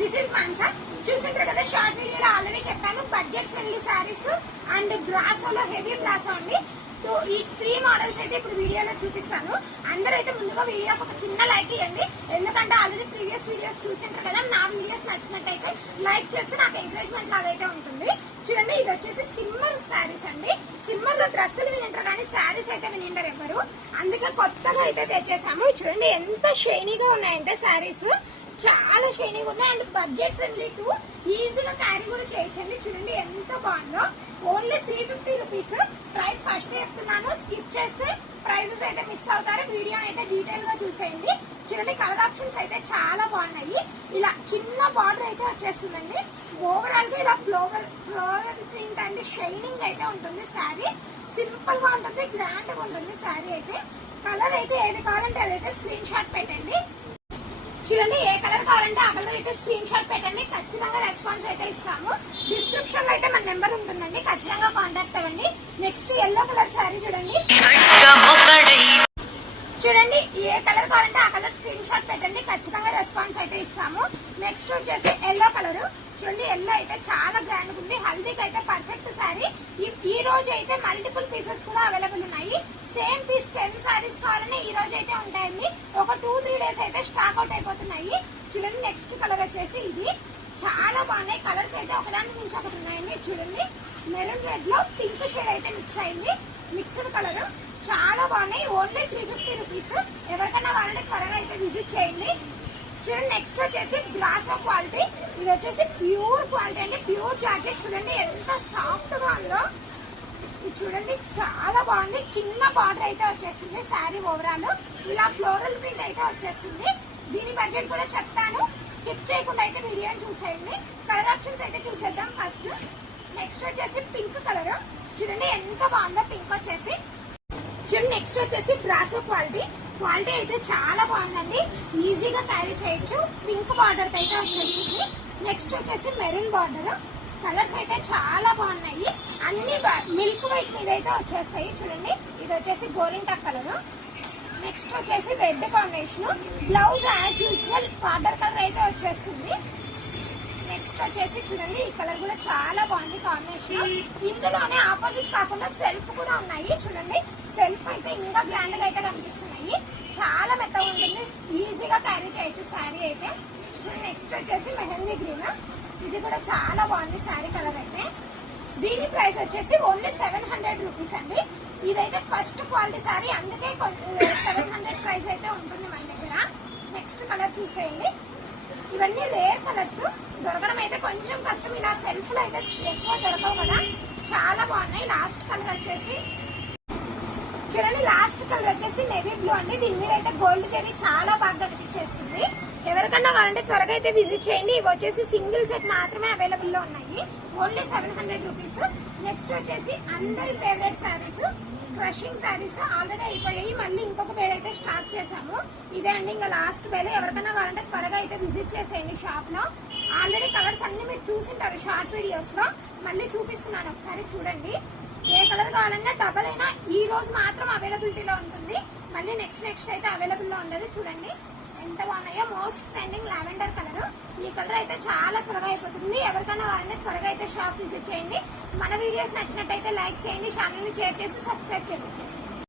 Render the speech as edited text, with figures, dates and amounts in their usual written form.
This is Mansa. చూసింటారు కదా short వీడియోలో already చెప్పాను బడ్జెట్ ఫ్రెండ్లీ శారీస్ అండ్ బ్రాసోలో హెవీ బ్రాసో అండి. ఈ 3 మోడల్స్ అయితే ఇప్పుడు వీడియోలో చూపిస్తాను. అందరైతే ముందుగా వీడియోకి ఒక చిన్న లైక్ ఇవ్వండి, ఎందుకంటే ఆల్రెడీ ప్రీవియస్ వీడియోస్ చూసింటారు కదా. నా వీడియోస్ నచ్చినట్టయితే లైక్ చేస్తే నాకు ఎంకరేజ్మెంట్ లాగైతే ఉంటుంది. చూడండి, ఇది వచ్చేసి సిమ్మర్ శారీస్ అండి. సిమ్మర్ లో డ్రెస్సులు వినింటారు కానీ శారీస్ అయితే వినింటారు ఎవరు, అందుకే కొత్తగా అయితే తెచ్చేసాము. చూడండి ఎంత షైనీగా ఉన్నాయంటే శారీస్, చాలా షైనీగా ఉన్నాయి అండ్ బడ్జెట్ ఫ్రెండ్లీ టు ఈజీగా క్యారీ కూడా చేయొచ్చండి. చూడండి ఎంత బాగుందో. Only 350 rupees. ప్రైస్ ఫస్ట్ చెప్తున్నాను, స్కిప్ చేస్తే ప్రైజెస్ అయితే మిస్ అవుతారు. వీడియోని అయితే డీటెయిల్ గా చూసేయండి. చూడండి కలర్ ఆప్షన్స్ అయితే చాలా బాగున్నాయి. ఇలా చిన్న బార్డర్ అయితే వచ్చేస్తుందండి. ఓవరాల్ గా ఇలా ఫ్లోరల్ ప్రింట్ అండ్ షైనింగ్ అయితే ఉంటుంది. శారీ సింపుల్ గా ఉంటుంది, గ్రాండ్ గా ఉంటుంది శారీ అయితే. కలర్ అయితే ఏది కావాలంటే అదైతే స్క్రీన్ షాట్ పెట్టండి. చూడండి, ఏ కలర్ కావాలంటే ఆ కలర్ అయితే స్క్రీన్ షాట్ పెట్టండి, ఖచ్చితంగా రెస్పాన్స్ అయితే ఇస్తాము. డిస్క్రిప్షన్ లో అయితే మన నెంబర్ ఉంటుందండి, ఖచ్చితంగా కాంటాక్ట్ అవ్వండి. నెక్స్ట్ ఎల్లో కలర్ శారీ చూడండి. చూడండి, ఏ కలర్ కావాలంటే ఆ కలర్ స్క్రీన్ షాట్ పెట్టండి, ఖచ్చితంగా రెస్పాన్స్ అయితే ఇస్తాము. నెక్స్ట్ వచ్చేసి ఎల్లో కలర్. చూడండి, ఎల్లో అయితే చాలా గ్రాండ్ ఉంది. హల్దీకి అయితే పర్ఫెక్ట్ శారీ. ఈ రోజు అయితే మల్టిపుల్ పీసెస్ కూడా అవైలబుల్ ఉన్నాయి. సేమ్ పీస్ 10 సారీస్ కావాలని ఈ రోజు అయితే ఉంటాయండి. ఒక 2-3 డేస్ అయితే స్టాక్ అవుట్ అయిపోతున్నాయి. చూడండి, నెక్స్ట్ కలర్ వచ్చేసి ఇది. చాలా బాగున్నాయి కలర్స్ అయితే, ఒకదాని నుంచి ఒకటి ఉన్నాయండి. చూడండి, మెరూన్ రెడ్ లో పింక్ షేడ్ అయితే మిక్స్ అయింది. మిక్స్డ్ కలర్ చాలా బాగున్నాయి. Only 350 rupees. ఎవరికైనా కావాలంటే త్వరగా అయితే విజిట్ చేయండి. చూడండి, నెక్స్ట్ వచ్చేసి బ్రాసో క్వాలిటీ. ఇది వచ్చేసి ప్యూర్ క్వాలిటీ అండి, ప్యూర్ జాకెట్. చూడండి ఎంత సాఫ్ట్ గా ఉందో. ఇది చూడండి చాలా బాగుంది. చిన్న బార్డర్ అయితే వచ్చేస్తుంది. శారీ ఓవరాల్ ఇలా ఫ్లోరల్ ప్రింట్ అయితే వచ్చేస్తుంది. దీని బడ్జెట్ కూడా చెప్తాను, స్కిప్ చేయకుండా అయితే వీడియోని చూసేయండి. కలర్ ఆప్షన్స్ అయితే చూసేద్దాం ఫస్ట్. నెక్స్ట్ వచ్చేసి పింక్ కలర్. చూడండి ఎంత బాగుందో పింక్ వచ్చేసి. చూడండి, నెక్స్ట్ వచ్చేసి బ్రాసో క్వాలిటీ. క్వాలిటీ అయితే చాలా బాగుందండి, ఈజీగా క్యారీ చేయొచ్చు. పింక్ బార్డర్ అయితే వచ్చేసింది. నెక్స్ట్ వచ్చేసి మెరూన్ బార్డర్. కలర్స్ అయితే చాలా బాగున్నాయి, అన్ని మిల్క్ వైట్ మీద అయితే వచ్చేస్తాయి. చూడండి, ఇది వచ్చేసి గోరింటాక్ కలర్. నెక్స్ట్ వచ్చేసి red combination. Blouse as usual border colour అయితే వచ్చేస్తుంది. నెక్స్ట్ వచ్చేసి చూడండి, ఈ కలర్ కూడా చాలా బాగుంది కాంబినేషన్. ఇందులోనే ఆపోజిట్ కాకుండా సెల్ఫ్ కూడా ఉన్నాయి. చూడండి, సెల్ఫ్ అయితే ఇంకా గ్రాండ్ గా అయితే కనిపిస్తున్నాయి. చాలా మెత్తగా ఉంటుంది, ఈజీగా క్యారీ చేయొచ్చు శారీ అయితే. చూడండి, నెక్స్ట్ వచ్చేసి మెహందీ గ్రీన్. ఇది కూడా చాలా బాగుంది శారీ కలర్ అయితే. దీని ప్రైస్ వచ్చేసి ఓన్లీ 700 రూపీస్ అండి. ఇదైతే ఫస్ట్ క్వాలిటీ శారీ, అందుకే 700 ప్రైస్ అయితే ఉంటుంది మన దగ్గర. నెక్స్ట్ కలర్ చూసేయండి. ఇవన్నీ రేర్ కలర్స్, దొరకడం అయితే కొంచెం కష్టం. ఇలా సెల్ఫ్ లో అయితే ఎక్కువ దొరకవు కదా, చాలా బాగున్నాయి. లాస్ట్ కలర్ వచ్చేసి చూడండి, లాస్ట్ కలర్ వచ్చేసి నేవీ బ్లూ అండి. దీని మీద అయితే గోల్డ్ జరీ చాలా బాగా కనిపించేస్తుంది. ఎవరికన్నా కావాలంటే త్వరగా అయితే విజిట్ చేయండి. ఇవి వచ్చేసి సింగిల్ సెట్ మాత్రమే అవైలబుల్ లో ఉన్నాయి. Only 700 rupees. నెక్స్ట్ వచ్చేసి అందరి favourite saris, crushing saris already అయిపోయాయి. మళ్ళీ ఇంకొక పేరు అయితే స్టార్ట్ చేసాము. ఇదే అండి ఇంకా లాస్ట్ పేరు. ఎవరికైనా కావాలంటే త్వరగా అయితే విజిట్ చేసేయండి షాప్ లో. ఆల్రెడీ కలర్స్ అన్ని మీరు చూసింటారు షార్ట్ వీడియోస్ లో, మళ్ళీ చూపిస్తున్నాను ఒకసారి చూడండి. ఏ కలర్ కావాలన్నా డబల్ అయినా ఈ రోజు మాత్రం అవైలబిలిటీలో ఉంటుంది, మళ్ళీ నెక్స్ట్ అయితే అవైలబుల్ లో ఉండదు. చూడండి ఎంత బాగున్నాయో. Most trending lavender colour. ఈ కలర్ అయితే చాలా త్వరగా అయిపోతుంది. ఎవరికైనా కావాలంటే త్వరగా అయితే షాప్ విజిట్ చేయండి. మన వీడియోస్ నచ్చినట్టయితే లైక్ చేయండి, ఛానల్ ని షేర్ చేసి సబ్స్క్రైబ్ చేయండి.